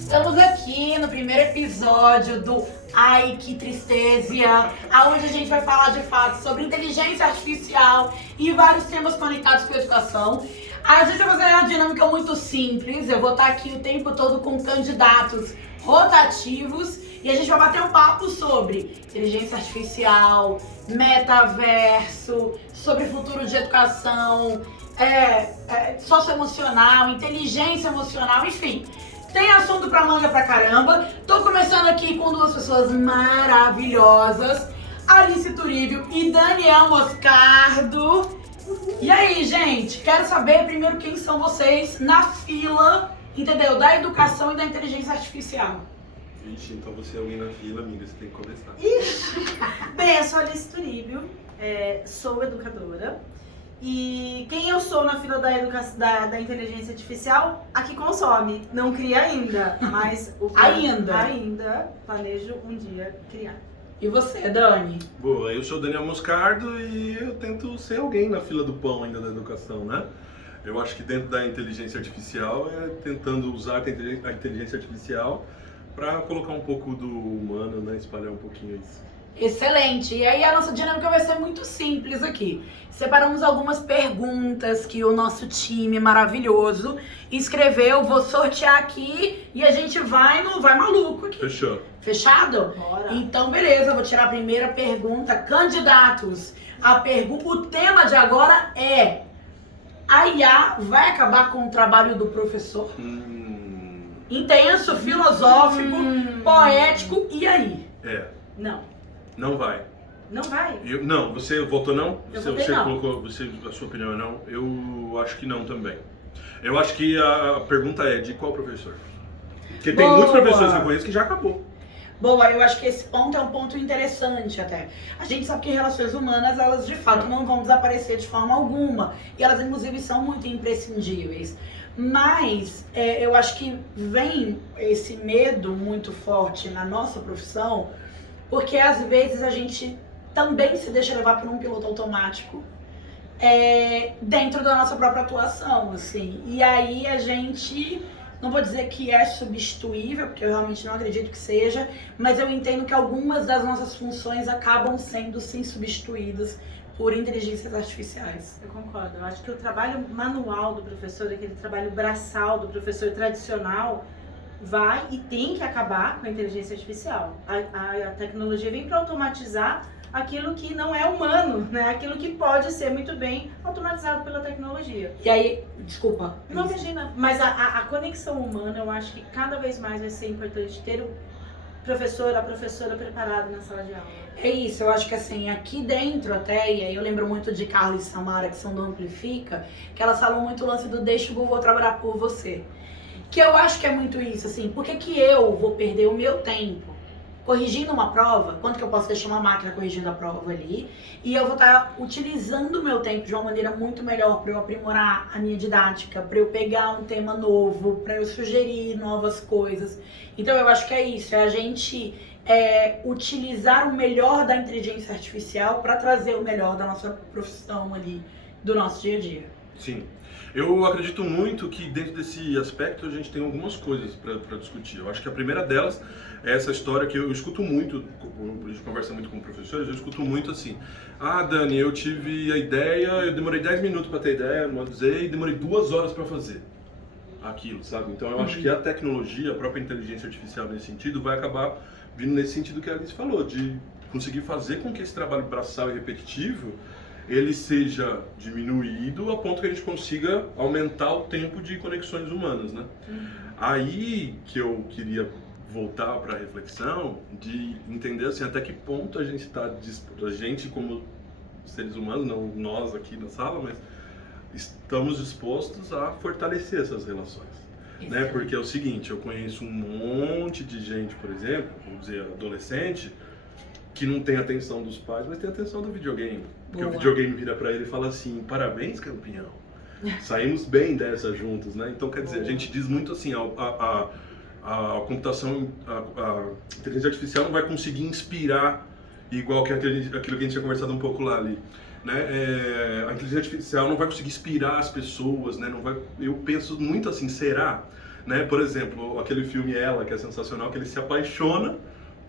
Estamos aqui no primeiro episódio do Ai Que Tristeza, onde a gente vai falar de fato sobre inteligência artificial e vários temas conectados com a educação. A gente vai fazer uma dinâmica muito simples, eu vou estar aqui o tempo todo com candidatos rotativos e a gente vai bater um papo sobre inteligência artificial, metaverso, sobre futuro de educação, socioemocional, inteligência emocional, enfim. Tem assunto pra manga pra caramba. Tô começando aqui com duas pessoas maravilhosas, Alice Turíbio e Daniel Moscardo. E aí, gente, quero saber primeiro quem são vocês na fila, entendeu? Da educação e da inteligência artificial. Ixi, então você é alguém na fila, amiga, você tem que começar. Ixi. Bem, eu sou Alice Turíbio, sou educadora. E quem eu sou na fila da inteligência artificial? A que consome. Não cria ainda, mas ainda planejo um dia criar. E você, Dani? Boa, eu sou o Daniel Moscardo e eu tento ser alguém na fila do pão ainda da educação, né? Eu acho que dentro da inteligência artificial tentando usar a inteligência artificial para colocar um pouco do humano, né? Espalhar um pouquinho isso. Excelente! E aí a nossa dinâmica vai ser muito simples aqui. Separamos algumas perguntas que o nosso time maravilhoso escreveu. Vou sortear aqui e a gente vai maluco aqui. Fechou. Fechado? Bora. Então, beleza. Vou tirar a primeira pergunta. Candidatos, o tema de agora é: a IA vai acabar com o trabalho do professor? Intenso, filosófico, poético, e aí? Não. Não vai. Não vai? Não, você votou não? Eu Você votei não. colocou, a sua opinião é não? Eu acho que não também. Eu acho que a pergunta é de qual professor? Porque tem Boa. muitos professores que eu conheço que já acabou. Boa, eu acho que esse ponto é um ponto interessante até. A gente sabe que relações humanas, elas de fato não vão desaparecer de forma alguma. E elas, inclusive, são muito imprescindíveis. Mas eu acho que vem esse medo muito forte na nossa profissão, porque às vezes a gente também se deixa levar por um piloto automático dentro da nossa própria atuação, assim. E aí a gente, não vou dizer que é substituível, porque eu realmente não acredito que seja, mas eu entendo que algumas das nossas funções acabam sendo, sim, substituídas por inteligências artificiais. Eu concordo. Eu acho que o trabalho manual do professor, aquele trabalho braçal do professor tradicional, vai e tem que acabar com a inteligência artificial. A tecnologia vem para automatizar aquilo que não é humano, né? Aquilo que pode ser muito bem automatizado pela tecnologia. E aí, desculpa. Não, imagina, mas a conexão humana, eu acho que cada vez mais vai ser importante ter o professor, a professora preparada na sala de aula. É isso, eu acho que assim, aqui dentro até, e aí eu lembro muito de Carla e Samara, que são do Amplifica, que elas falam muito o lance do deixa eu vou trabalhar por você. Que eu acho que é muito isso, assim, por que eu vou perder o meu tempo corrigindo uma prova, quanto que eu posso deixar uma máquina corrigindo a prova ali, e eu vou estar utilizando o meu tempo de uma maneira muito melhor para eu aprimorar a minha didática, para eu pegar um tema novo, para eu sugerir novas coisas. Então eu acho que é isso, é a gente utilizar o melhor da inteligência artificial para trazer o melhor da nossa profissão ali, do nosso dia a dia. Sim. Eu acredito muito que dentro desse aspecto a gente tem algumas coisas para discutir. Eu acho que a primeira delas é essa história que eu escuto muito, a gente conversa muito com professores, eu escuto muito assim: ah, Dani, eu tive a ideia, eu demorei 10 minutos para ter ideia, e demorei 2 horas para fazer aquilo, sabe? Então eu acho que a tecnologia, a própria inteligência artificial nesse sentido, vai acabar vindo nesse sentido que a Alice falou, de conseguir fazer com que esse trabalho braçal e repetitivo ele seja diminuído a ponto que a gente consiga aumentar o tempo de conexões humanas, né? Aí que eu queria voltar para a reflexão de entender assim até que ponto a gente está disposto, a gente como seres humanos, não nós aqui na sala, mas estamos dispostos a fortalecer essas relações, né? Porque é o seguinte, eu conheço um monte de gente, por exemplo, vamos dizer adolescente, que não tem atenção dos pais, mas tem atenção do videogame. Porque o videogame vira pra ele e fala assim: parabéns, campeão. Saímos bem dessa juntos, né? Então, quer dizer, a gente diz muito assim, a computação, a inteligência artificial não vai conseguir inspirar igual que aquilo que a gente tinha conversado um pouco lá ali. né? A inteligência artificial não vai conseguir inspirar as pessoas, né? Não vai, eu penso muito assim, será? Né? Por exemplo, aquele filme Ela, que é sensacional, que ele se apaixona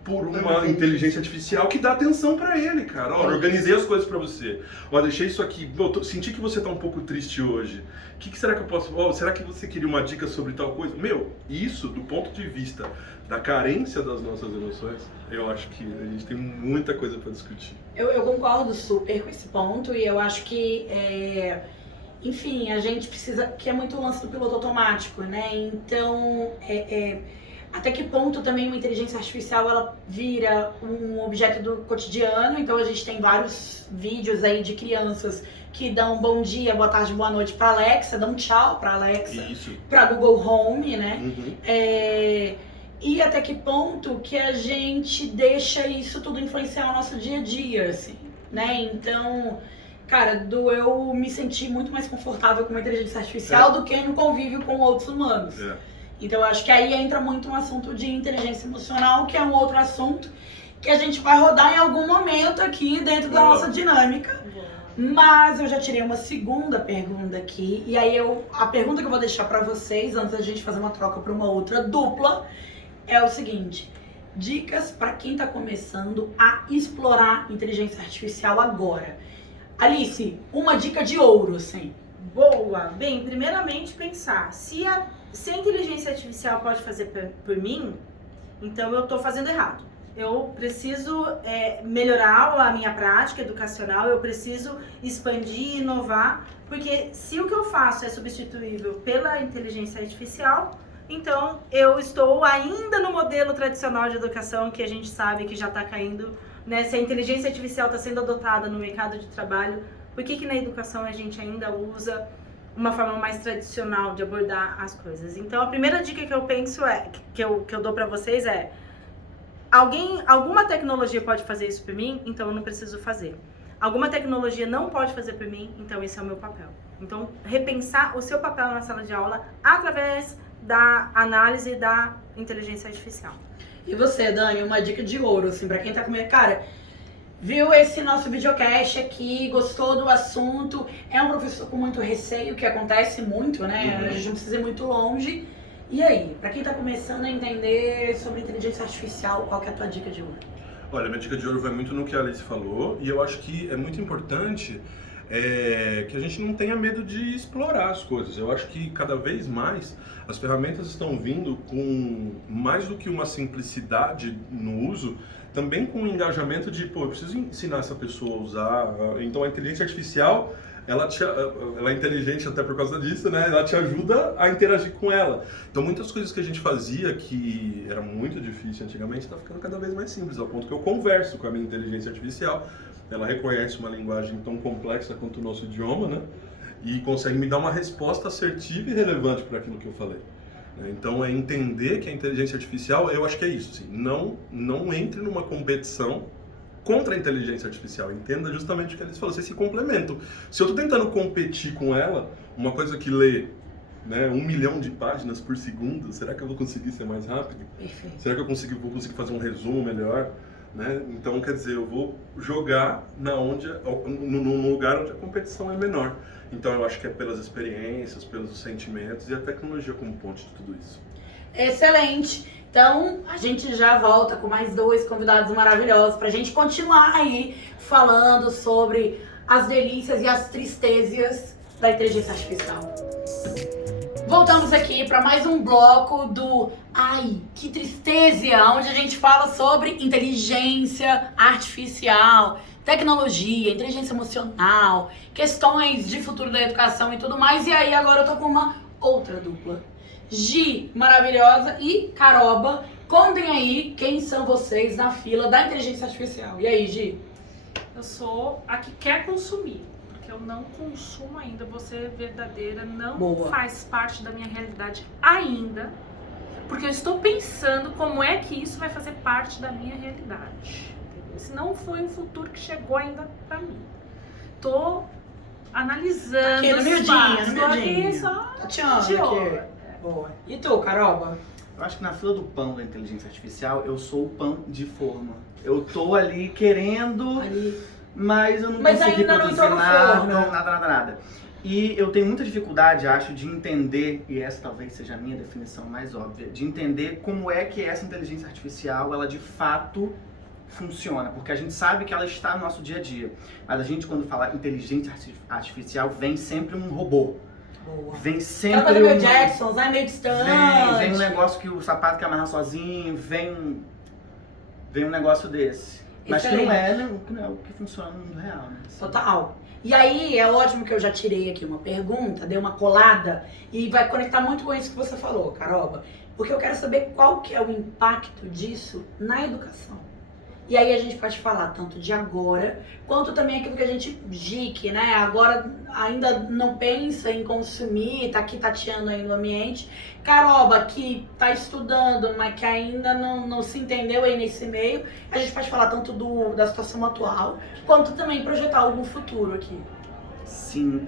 por uma inteligência artificial que dá atenção pra ele, cara. Ó, organizei as coisas pra você. Ó, deixei isso aqui. Senti que você tá um pouco triste hoje. O que será que eu posso... Ó, será que você queria uma dica sobre tal coisa? Meu, isso, do ponto de vista da carência das nossas emoções, eu acho que a gente tem muita coisa pra discutir. Eu concordo super com esse ponto e eu acho que, enfim, a gente precisa... Que é muito o lance do piloto automático, né? Então, até que ponto também uma inteligência artificial ela vira um objeto do cotidiano. Então a gente tem vários vídeos aí de crianças que dão bom dia, boa tarde, boa noite pra Alexa, dão tchau pra Alexa, pra Google Home, né? Uhum. E até que ponto que a gente deixa isso tudo influenciar o nosso dia a dia, assim, né? Então, cara, eu me sentir muito mais confortável com uma inteligência artificial do que no convívio com outros humanos. Então eu acho que aí entra muito um assunto de inteligência emocional, que é um outro assunto que a gente vai rodar em algum momento aqui dentro da nossa dinâmica. Mas eu já tirei uma segunda pergunta aqui, e aí a pergunta que eu vou deixar pra vocês, antes da gente fazer uma troca pra uma outra dupla, é o seguinte: dicas pra quem tá começando a explorar inteligência artificial agora. Alice, uma dica de ouro, assim. Boa! Bem, primeiramente pensar, se a inteligência artificial pode fazer por mim, então eu estou fazendo errado. Eu preciso melhorar a minha prática educacional, eu preciso expandir, inovar, porque se o que eu faço é substituível pela inteligência artificial, então eu estou ainda no modelo tradicional de educação que a gente sabe que já está caindo, né? Se a inteligência artificial está sendo adotada no mercado de trabalho, por que na educação a gente ainda usa uma forma mais tradicional de abordar as coisas? Então a primeira dica que eu penso que eu dou para vocês é: alguma tecnologia pode fazer isso por mim, então eu não preciso fazer. Alguma tecnologia não pode fazer por mim, então esse é o meu papel. Então repensar o seu papel na sala de aula através da análise da inteligência artificial. E você, Dani, uma dica de ouro, assim, pra quem tá comigo? Cara, viu esse nosso videocast aqui, gostou do assunto, é um professor com muito receio, que acontece muito, né? A gente não precisa ir muito longe. E aí, pra quem tá começando a entender sobre inteligência artificial, qual que é a tua dica de ouro? Olha, minha dica de ouro vai muito no que a Alice falou, e eu acho que é muito importante que a gente não tenha medo de explorar as coisas. Eu acho que cada vez mais as ferramentas estão vindo com mais do que uma simplicidade no uso, também com um engajamento de, pô, eu preciso ensinar essa pessoa a usar. Então a inteligência artificial, ela é inteligente até por causa disso, né? Ela te ajuda a interagir com ela. Então muitas coisas que a gente fazia que era muito difícil antigamente, está ficando cada vez mais simples, ao ponto que eu converso com a minha inteligência artificial, ela reconhece uma linguagem tão complexa quanto o nosso idioma, né? E consegue me dar uma resposta assertiva e relevante para aquilo que eu falei. Então é entender que a inteligência artificial, eu acho que é isso, assim, não entre numa competição contra a inteligência artificial. Entenda justamente o que eles falam, vocês se complementam. Se eu estou tentando competir com ela, uma coisa que lê, né, 1 milhão de páginas por segundo, será que eu vou conseguir ser mais rápido? Perfeito. Será que vou conseguir fazer um resumo melhor? Né? Então, quer dizer, eu vou jogar no lugar onde a competição é menor. Então, eu acho que é pelas experiências, pelos sentimentos e a tecnologia como ponte de tudo isso. Excelente! Então, a gente já volta com mais 2 convidados maravilhosos pra gente continuar aí falando sobre as delícias e as tristezas da inteligência artificial. Voltamos aqui para mais um bloco do Ai, que tristeza! Onde a gente fala sobre inteligência artificial, tecnologia, inteligência emocional, questões de futuro da educação e tudo mais. E aí agora eu tô com uma outra dupla. Gi, maravilhosa, e Caroba. Contem aí quem são vocês na fila da inteligência artificial. E aí, Gi? Eu sou a que quer consumir. Eu não consumo ainda, vou ser verdadeira, não Boa. Faz parte da minha realidade ainda, porque eu estou pensando como é que isso vai fazer parte da minha realidade. Esse não foi um futuro que chegou ainda pra mim. Tô analisando Aqui, no os miudinho, fatos. no Tô aqui miudinho. só Tatiana, de aqui. olho. Boa. E tu, Caroba? Eu acho que na fila do pão da inteligência artificial, eu sou o pão de forma. Eu tô ali querendo Ali. mas eu não Mas consegui ainda não produzir entrou no nada, forno. nada. E eu tenho muita dificuldade, acho, de entender, e essa talvez seja a minha definição mais óbvia, de entender como é que essa inteligência artificial, ela de fato funciona, porque a gente sabe que ela está no nosso dia a dia, mas a gente quando fala inteligência artificial, vem sempre um robô, Boa. vem Aquela sempre coisa meio Jacksons, né? Meio distante. vem um negócio que o sapato quer amarrar sozinho, vem um negócio desse. Mas que não é o que funciona no mundo real, né? Total. E aí, é ótimo que eu já tirei aqui uma pergunta, dei uma colada, e vai conectar muito com isso que você falou, Caroba. Porque eu quero saber qual que é o impacto disso na educação. E aí a gente pode falar tanto de agora, quanto também aquilo que a gente dique, né? Agora ainda não pensa em consumir, tá aqui tateando aí no ambiente. Caroba, que tá estudando, mas que ainda não se entendeu aí nesse meio, a gente pode falar tanto da situação atual, quanto também projetar algum futuro aqui. Sim,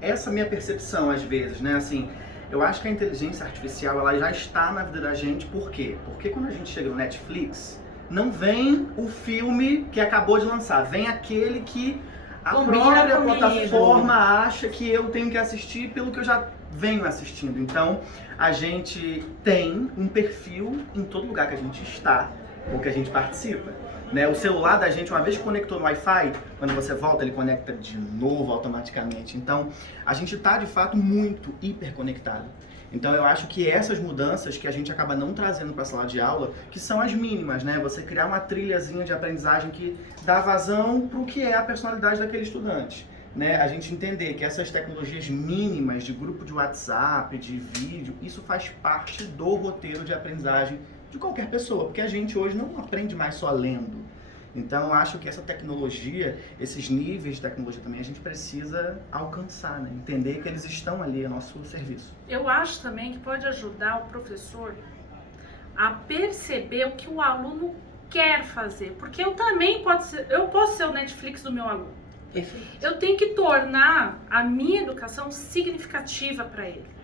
essa é a minha percepção às vezes, né? Assim, eu acho que a inteligência artificial, ela já está na vida da gente, por quê? Porque quando a gente chega no Netflix, não vem o filme que acabou de lançar, vem aquele que a Combina própria comigo. plataforma acha que eu tenho que assistir pelo que eu já venho assistindo. Então, a gente tem um perfil em todo lugar que a gente está ou que a gente participa. Né? O celular da gente, uma vez que conectou no Wi-Fi, quando você volta, ele conecta de novo automaticamente. Então, a gente está, de fato, muito hiperconectado. Então, eu acho que essas mudanças que a gente acaba não trazendo para a sala de aula, que são as mínimas, né? Você criar uma trilhazinha de aprendizagem que dá vazão para o que é a personalidade daquele estudante. Né? A gente entender que essas tecnologias mínimas de grupo de WhatsApp, de vídeo, isso faz parte do roteiro de aprendizagem de qualquer pessoa, porque a gente hoje não aprende mais só lendo. Então, eu acho que essa tecnologia, esses níveis de tecnologia também, a gente precisa alcançar, né? Entender que eles estão ali a nosso serviço. Eu acho também que pode ajudar o professor a perceber o que o aluno quer fazer, porque eu também posso ser o Netflix do meu aluno. Perfeito. Eu tenho que tornar a minha educação significativa para ele.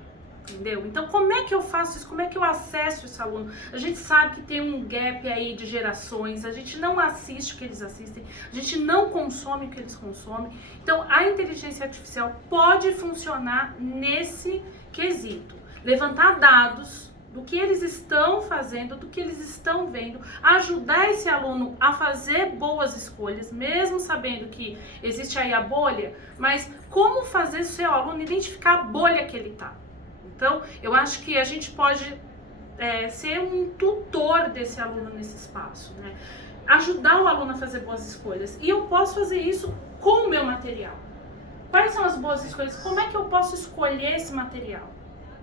Entendeu? Então, como é que eu faço isso? Como é que eu acesso esse aluno? A gente sabe que tem um gap aí de gerações, a gente não assiste o que eles assistem, a gente não consome o que eles consomem. Então, a inteligência artificial pode funcionar nesse quesito. Levantar dados do que eles estão fazendo, do que eles estão vendo, ajudar esse aluno a fazer boas escolhas, mesmo sabendo que existe aí a bolha, mas como fazer o seu aluno identificar a bolha que ele está. Então, eu acho que a gente pode ser um tutor desse aluno nesse espaço, né? Ajudar o aluno a fazer boas escolhas. E eu posso fazer isso com o meu material. Quais são as boas escolhas? Como é que eu posso escolher esse material?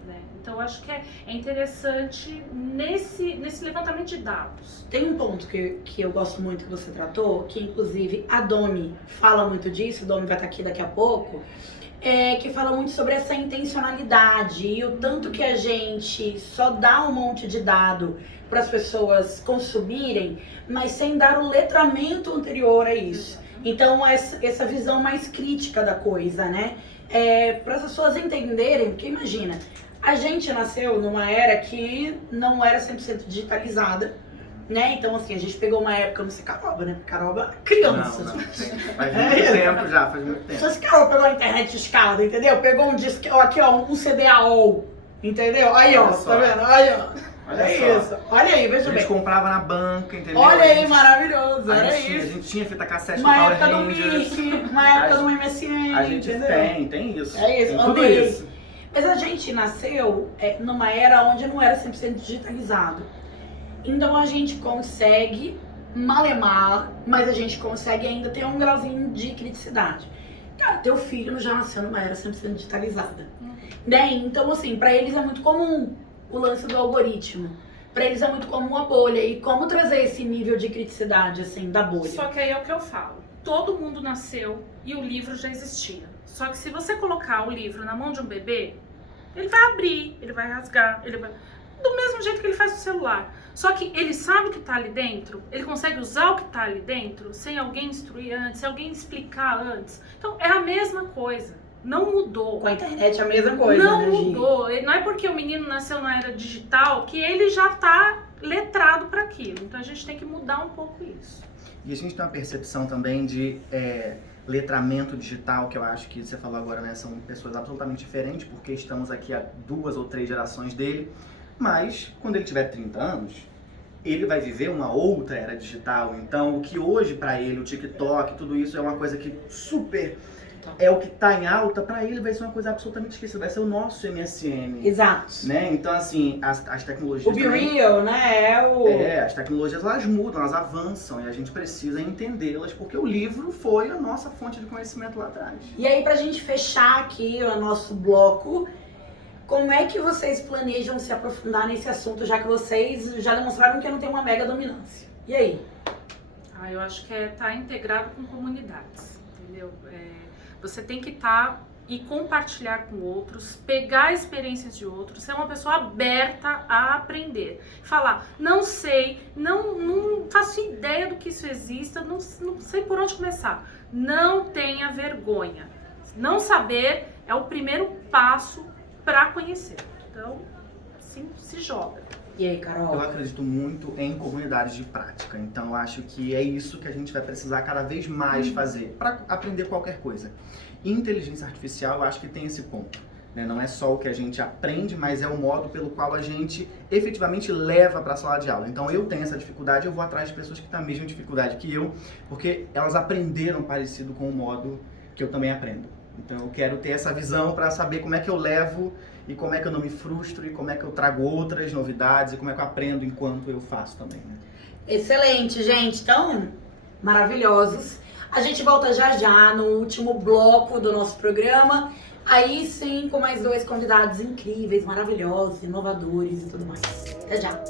Né? Então, eu acho que é interessante nesse levantamento de dados. Tem um ponto que eu gosto muito que você tratou, que inclusive a Domi fala muito disso, a Domi vai estar aqui daqui a pouco, que fala muito sobre essa intencionalidade e o tanto que a gente só dá um monte de dado para as pessoas consumirem, mas sem dar o letramento anterior a isso. Então, essa visão mais crítica da coisa, né? Para as pessoas entenderem, porque imagina, a gente nasceu numa era que não era 100% digitalizada, né? Então, assim, a gente pegou uma época, não sei, Caroba, né? Caroba, criança. Não. Faz muito tempo já, faz muito tempo. Só se Caroba pegou a internet de escada, entendeu? Pegou um disco, aqui ó, um CD AOL, entendeu? Aí ó, Olha só. tá vendo? Aí ó. Olha É só. isso. Olha aí, A veja gente bem. comprava na banca, entendeu? Olha A aí, gente- maravilhoso, a era gente, isso. A gente tinha fita cassete do Uma Power época do Rangers. Mickey, uma época A do MSN, A gente entendeu? tem isso. É isso, tem tudo amei. isso. Mas a gente nasceu numa era onde não era 100% digitalizado. Então a gente consegue malemar, mas a gente consegue ainda ter um grauzinho de criticidade. Cara, teu filho já nasceu numa era 100% digitalizada. Né? Então, assim, pra eles é muito comum o lance do algoritmo. Pra eles é muito comum a bolha. E como trazer esse nível de criticidade, assim, da bolha? Só que aí é o que eu falo. Todo mundo nasceu e o livro já existia. Só que se você colocar o livro na mão de um bebê, ele vai abrir, ele vai rasgar, ele vai... Do mesmo jeito que ele faz no celular. Só que ele sabe o que está ali dentro, ele consegue usar o que está ali dentro sem alguém instruir antes, sem alguém explicar antes. Então é a mesma coisa, não mudou. Com a internet é a mesma coisa, Não né, Gi? mudou. Não é porque o menino nasceu na era digital que ele já está letrado para aquilo. Então a gente tem que mudar um pouco isso. E a gente tem uma percepção também de letramento digital, que eu acho que você falou agora, né? São pessoas absolutamente diferentes, porque estamos aqui há 2 ou 3 gerações dele. Mas, quando ele tiver 30 anos, ele vai viver uma outra era digital. Então, o que hoje para ele, o TikTok, tudo isso é uma coisa que super é o que tá em alta, para ele vai ser uma coisa absolutamente esquecida, vai ser o nosso MSN. Exato. Né? Então, assim, as tecnologias O Be também, Real, né? as tecnologias elas mudam, elas avançam e a gente precisa entendê-las, porque o livro foi a nossa fonte de conhecimento lá atrás. E aí, pra gente fechar aqui o nosso bloco, como é que vocês planejam se aprofundar nesse assunto, já que vocês já demonstraram que não tem uma mega dominância? E aí? Eu acho que tá integrado com comunidades, entendeu? Você tem que estar e compartilhar com outros, pegar experiências de outros, ser uma pessoa aberta a aprender. Falar, não sei, não faço ideia do que isso exista, não sei por onde começar. Não tenha vergonha. Não saber é o primeiro passo para conhecer. Então, assim, se joga. E aí, Carol? Eu acredito muito em comunidades de prática, então eu acho que é isso que a gente vai precisar cada vez mais fazer para aprender qualquer coisa. Inteligência artificial, eu acho que tem esse ponto, né? Não é só o que a gente aprende, mas é o modo pelo qual a gente efetivamente leva para a sala de aula. Então eu tenho essa dificuldade, eu vou atrás de pessoas que têm a mesma dificuldade que eu, porque elas aprenderam parecido com o modo que eu também aprendo. Então eu quero ter essa visão para saber como é que eu levo e como é que eu não me frustro e como é que eu trago outras novidades e como é que eu aprendo enquanto eu faço também, né? Excelente, gente. Então, maravilhosos. A gente volta já já no último bloco do nosso programa. Aí sim, com mais 2 convidados incríveis, maravilhosos, inovadores e tudo mais. Até já.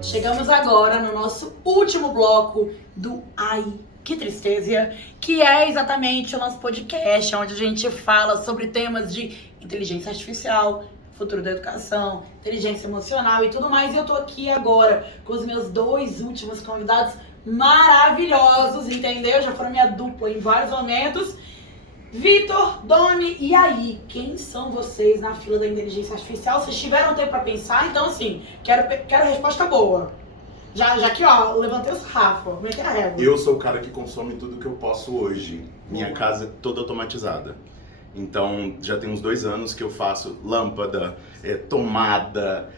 Chegamos agora no nosso último bloco do Ai, que tristeza, que é exatamente o nosso podcast, onde a gente fala sobre temas de inteligência artificial, futuro da educação, inteligência emocional e tudo mais. E eu tô aqui agora com os meus 2 últimos convidados maravilhosos, entendeu? Já foram minha dupla em vários momentos. Vitor, Domi, e aí? Quem são vocês na fila da inteligência artificial? Vocês tiveram tempo pra pensar? Então, assim, quero resposta boa. Já que, ó, levantei o sarrafo. Como é que é a régua? Eu sou o cara que consome tudo que eu posso hoje. Minha casa é toda automatizada. Então, já tem uns 2 anos que eu faço lâmpada, tomada,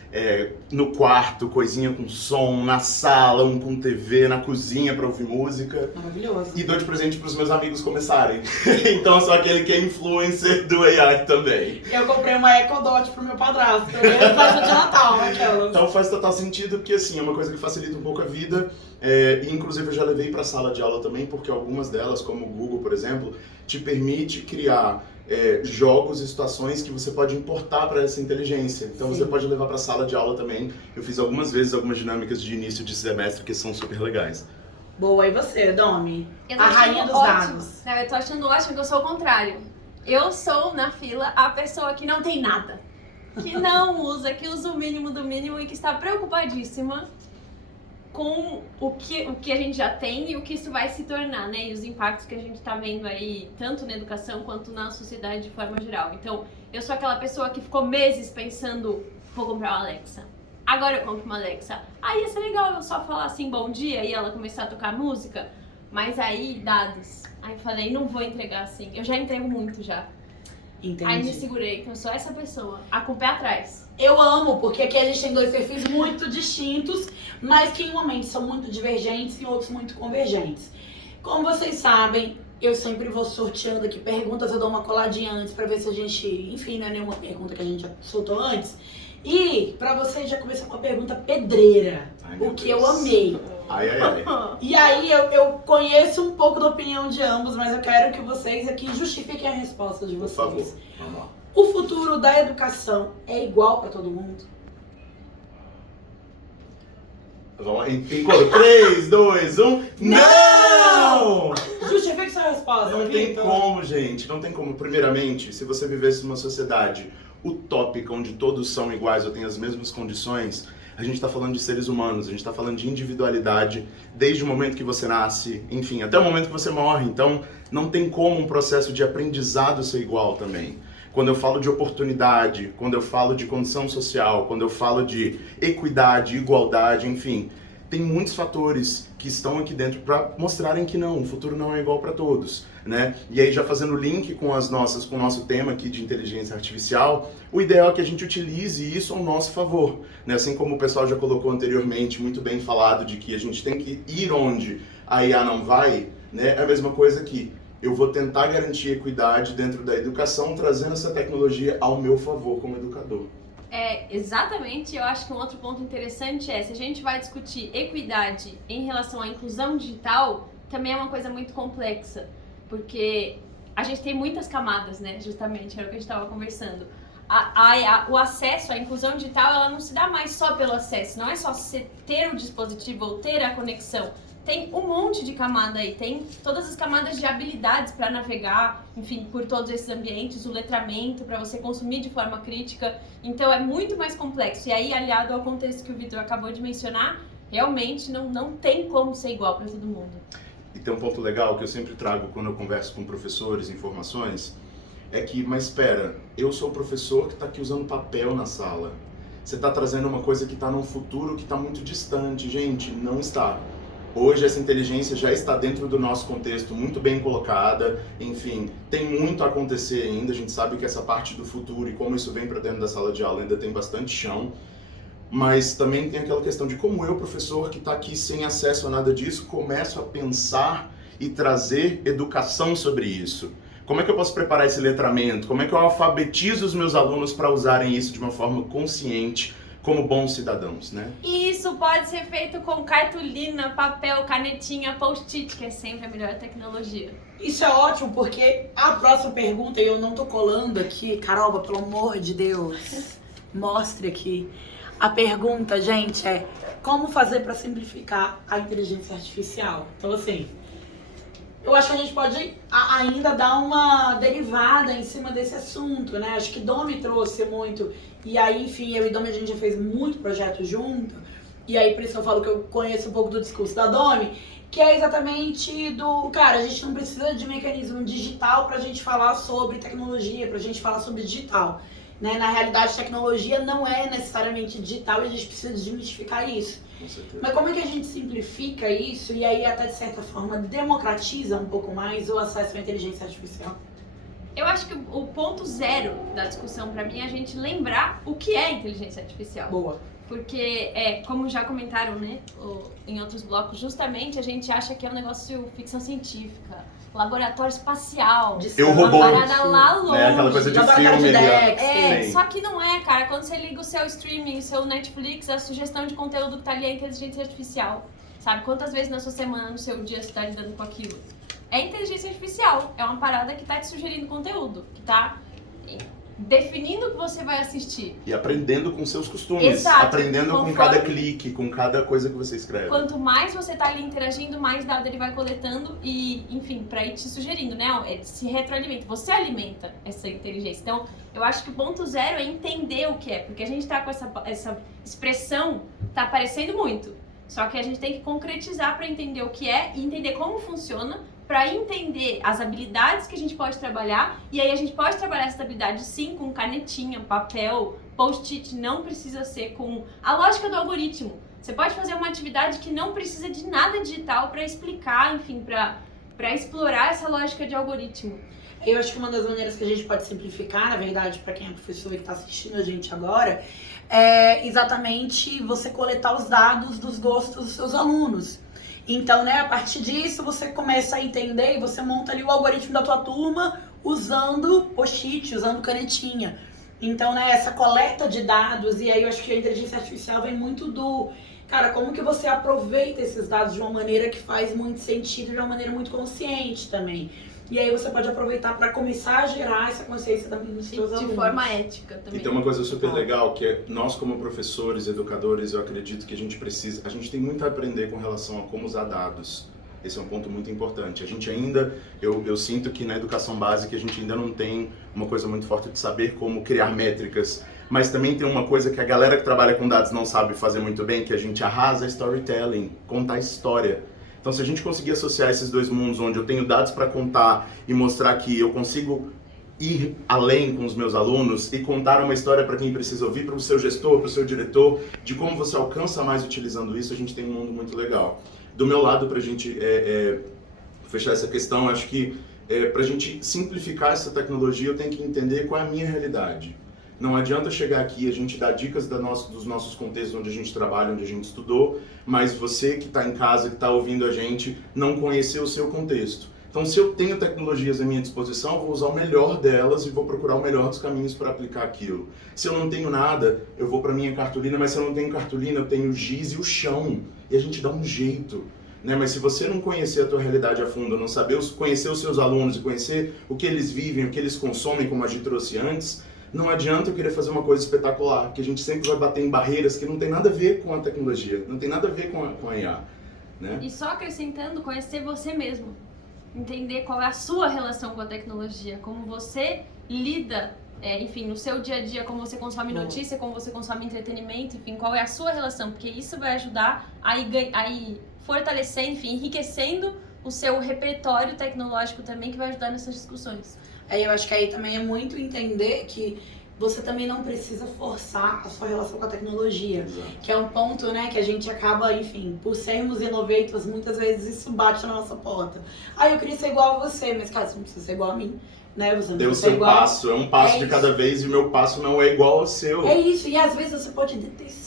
no quarto, coisinha com som, na sala, um com TV, na cozinha pra ouvir música. Maravilhoso. E dou de presente pros meus amigos começarem. Então, eu sou aquele que é influencer do AI também. Eu comprei uma Echo Dot pro meu padrasto. Ele faz de Natal, aquela. Então faz total sentido, porque assim, é uma coisa que facilita um pouco a vida. E inclusive eu já levei pra sala de aula também, porque algumas delas, como o Google, por exemplo, te permite criar jogos e situações que você pode importar para essa inteligência. Então você pode levar para a sala de aula também. Eu fiz algumas vezes algumas dinâmicas de início de semestre que são super legais. Boa, e você, Domi? Eu tô A achando rainha dos ótimo. dados. Não, eu tô achando ótimo que eu sou o contrário. Eu sou, na fila, a pessoa que não tem nada. Que não usa, que usa o mínimo do mínimo e que está preocupadíssima com o que a gente já tem e o que isso vai se tornar, né? E os impactos que a gente tá vendo aí, tanto na educação quanto na sociedade de forma geral. Então, eu sou aquela pessoa que ficou meses pensando, vou comprar uma Alexa. Agora eu compro uma Alexa. Aí ia ser legal eu só falar assim, bom dia, e ela começar a tocar música. Mas aí, dados. Aí eu falei, não vou entregar assim. Eu já entrego muito já. Entendi. Aí me segurei, que eu sou essa pessoa. Com o pé atrás. Eu amo, porque aqui a gente tem 2 perfis muito distintos, mas que em momentos são muito divergentes e em outros muito convergentes. Como vocês sabem, eu sempre vou sorteando aqui perguntas, eu dou uma coladinha antes pra ver se a gente, enfim, não é nenhuma pergunta que a gente já soltou antes. E pra vocês já começar uma pergunta pedreira, Ai, o meu que Deus. eu amei. Ai, ai, ai. E aí eu conheço um pouco da opinião de ambos, mas eu quero que vocês aqui justifiquem a resposta de Por vocês. favor, vamos lá. O futuro da educação é igual pra todo mundo? Vamos lá, em coro. 3, 2, 1. Não! Justifique sua resposta, Não tem Vitor. como, gente. Não tem como. Primeiramente, se você vivesse numa sociedade utópica, onde todos são iguais ou têm as mesmas condições, a gente está falando de seres humanos, a gente está falando de individualidade desde o momento que você nasce, enfim, até o momento que você morre. Então, não tem como um processo de aprendizado ser igual também. Quando eu falo de oportunidade, quando eu falo de condição social, quando eu falo de equidade, igualdade, enfim, tem muitos fatores que estão aqui dentro para mostrarem que não, o futuro não é igual para todos, né? E aí já fazendo link com o nosso tema aqui de inteligência artificial, o ideal é que a gente utilize isso ao nosso favor, né? Assim como o pessoal já colocou anteriormente, muito bem falado, de que a gente tem que ir onde a IA não vai, né? É a mesma coisa aqui. Eu vou tentar garantir equidade dentro da educação, trazendo essa tecnologia ao meu favor como educador. Exatamente, eu acho que um outro ponto interessante é, se a gente vai discutir equidade em relação à inclusão digital, também é uma coisa muito complexa, porque a gente tem muitas camadas, né, justamente, era o que a gente estava conversando. O acesso à inclusão digital, ela não se dá mais só pelo acesso, não é só você ter o dispositivo ou ter a conexão. Tem um monte de camada aí, tem todas as camadas de habilidades para navegar, enfim, por todos esses ambientes, o letramento para você consumir de forma crítica. Então é muito mais complexo. E aí, aliado ao contexto que o Vitor acabou de mencionar, realmente não tem como ser igual para todo mundo. E tem um ponto legal que eu sempre trago quando eu converso com professores, informações, é que, mas espera, eu sou o professor que está aqui usando papel na sala. Você está trazendo uma coisa que está num futuro que está muito distante. Gente, não está. Hoje essa inteligência já está dentro do nosso contexto, muito bem colocada, enfim, tem muito a acontecer ainda, a gente sabe que essa parte do futuro e como isso vem para dentro da sala de aula ainda tem bastante chão, mas também tem aquela questão de como eu, professor, que está aqui sem acesso a nada disso, começo a pensar e trazer educação sobre isso. Como é que eu posso preparar esse letramento? Como é que eu alfabetizo os meus alunos para usarem isso de uma forma consciente, como bons cidadãos, né? E isso pode ser feito com cartolina, papel, canetinha, post-it, que é sempre a melhor tecnologia. Isso é ótimo, porque a próxima pergunta, e eu não tô colando aqui, Carol, pelo amor de Deus, mostre aqui. A pergunta, gente, é como fazer para simplificar a inteligência artificial? Então, assim, eu acho que a gente pode ainda dar uma derivada em cima desse assunto, né? Acho que Domi trouxe muito, e aí, enfim, eu e Domi, a gente já fez muito projeto junto, e aí por isso eu falo que eu conheço um pouco do discurso da Domi, que é exatamente cara, a gente não precisa de mecanismo digital pra gente falar sobre tecnologia, pra gente falar sobre digital, né? Na realidade, tecnologia não é necessariamente digital e a gente precisa desmistificar isso. Mas como é que a gente simplifica isso e aí até de certa forma democratiza um pouco mais o acesso à inteligência artificial? Eu acho que o ponto zero da discussão para mim é a gente lembrar o que é inteligência artificial. Boa. Porque, como já comentaram, né, em outros blocos, justamente a gente acha que é um negócio ficção científica, laboratório espacial, Eu uma robô, parada lá longe. né? Aquela coisa de Laboratório filme. de né? Sim. Só que não é, cara. Quando você liga o seu streaming, o seu Netflix, a sugestão de conteúdo que tá ali é inteligência artificial. Sabe? Quantas vezes na sua semana, no seu dia, você tá lidando com aquilo? É inteligência artificial. É uma parada que tá te sugerindo conteúdo, que tá definindo o que você vai assistir. E aprendendo com seus costumes. Exato. Aprendendo com cada clique, com cada coisa que você escreve. Quanto mais você tá ali interagindo, mais dado ele vai coletando e, enfim, pra ir te sugerindo, né? Ele se retroalimenta. Você alimenta essa inteligência. Então, eu acho que o ponto zero é entender o que é. Porque a gente tá com essa expressão, tá aparecendo muito. Só que a gente tem que concretizar pra entender o que é e entender como funciona, para entender as habilidades que a gente pode trabalhar, e aí a gente pode trabalhar essa habilidade sim com canetinha, papel, post-it, não precisa ser com a lógica do algoritmo. Você pode fazer uma atividade que não precisa de nada digital para explicar, enfim, para explorar essa lógica de algoritmo. Eu acho que uma das maneiras que a gente pode simplificar, na verdade, para quem é professor e está assistindo a gente agora, é exatamente você coletar os dados dos gostos dos seus alunos. Então, né, a partir disso você começa a entender e você monta ali o algoritmo da tua turma usando post-it, usando canetinha. Então, né, essa coleta de dados, e aí eu acho que a inteligência artificial vem muito cara, como que você aproveita esses dados de uma maneira que faz muito sentido, de uma maneira muito consciente também. E aí você pode aproveitar para começar a gerar essa consciência também nos seus alunos. De forma ética também. E tem uma coisa super legal, que é nós como professores, educadores, eu acredito que a gente tem muito a aprender com relação a como usar dados. Esse é um ponto muito importante. A gente ainda, eu sinto que na educação básica a gente ainda não tem uma coisa muito forte de saber como criar métricas, mas também tem uma coisa que a galera que trabalha com dados não sabe fazer muito bem, que a gente arrasa storytelling, contar história. Então, se a gente conseguir associar esses dois mundos, onde eu tenho dados para contar e mostrar que eu consigo ir além com os meus alunos e contar uma história para quem precisa ouvir, para o seu gestor, para o seu diretor, de como você alcança mais utilizando isso, a gente tem um mundo muito legal. Do meu lado, para a gente fechar essa questão, acho que para a gente simplificar essa tecnologia, eu tenho que entender qual é a minha realidade. Não adianta chegar aqui e a gente dar dicas dos nossos contextos onde a gente trabalha, onde a gente estudou, mas você que está em casa, que está ouvindo a gente, não conhecer o seu contexto. Então, se eu tenho tecnologias à minha disposição, eu vou usar o melhor delas e vou procurar o melhor dos caminhos para aplicar aquilo. Se eu não tenho nada, eu vou para minha cartolina, mas se eu não tenho cartolina, eu tenho o giz e o chão. E a gente dá um jeito. Né? Mas se você não conhecer a tua realidade a fundo, não saber conhecer os seus alunos e conhecer o que eles vivem, o que eles consomem, como a gente trouxe antes, não adianta eu querer fazer uma coisa espetacular, porque a gente sempre vai bater em barreiras que não tem nada a ver com a tecnologia, não tem nada a ver com a IA. Né? E só acrescentando, conhecer você mesmo. Entender qual é a sua relação com a tecnologia, como você lida, enfim, no seu dia a dia, como você consome notícia, como você consome entretenimento, enfim, qual é a sua relação, porque isso vai ajudar a ir fortalecendo, enfim, enriquecendo o seu repertório tecnológico também, que vai ajudar nessas discussões. Eu acho que aí também é muito entender que você também não precisa forçar a sua relação com a tecnologia. Exato. Que é um ponto, né, que a gente acaba, enfim, por sermos innovators, muitas vezes isso bate na nossa porta. Eu queria ser igual a você, mas cara, você não precisa ser igual a mim, né? Você não Deu o precisa ser seu igual. passo, é um passo de cada vez e o meu passo não é igual ao seu. É isso, e às vezes você pode detestar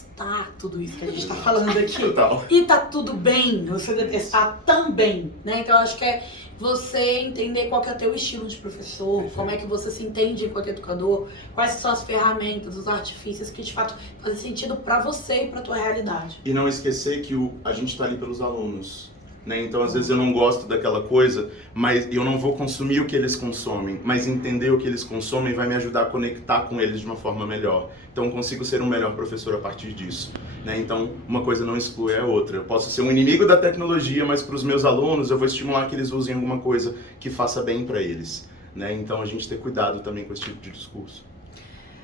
tudo isso que a gente tá falando aqui. Total. E tá tudo bem você detestar também, né? Então eu acho que é você entender qual que é o teu estilo de professor, como é que você se entende enquanto educador, quais são as ferramentas, os artifícios que de fato fazem sentido pra você e pra tua realidade. E não esquecer que a gente tá ali pelos alunos. Né? Então, às vezes eu não gosto daquela coisa, mas eu não vou consumir o que eles consomem, mas entender o que eles consomem vai me ajudar a conectar com eles de uma forma melhor. Então, eu consigo ser um melhor professor a partir disso. Né? Então, uma coisa não exclui a outra. Eu posso ser um inimigo da tecnologia, mas para os meus alunos eu vou estimular que eles usem alguma coisa que faça bem para eles. Né? Então, a gente ter cuidado também com esse tipo de discurso.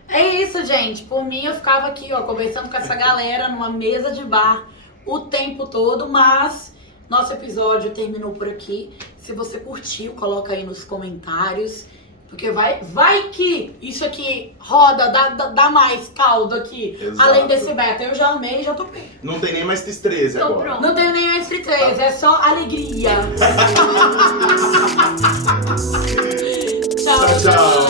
É isso, gente. Por mim, eu ficava aqui, ó, conversando com essa galera numa mesa de bar o tempo todo, mas nosso episódio terminou por aqui. Se você curtiu, coloca aí nos comentários, porque vai que isso aqui roda, dá mais caldo aqui. Exato. Além desse beta. Eu já amei, já tô bem. Não tem nem mais tristeza Tô agora. pronto. Não tenho nem mais tristeza, é só alegria. Tchau, tchau.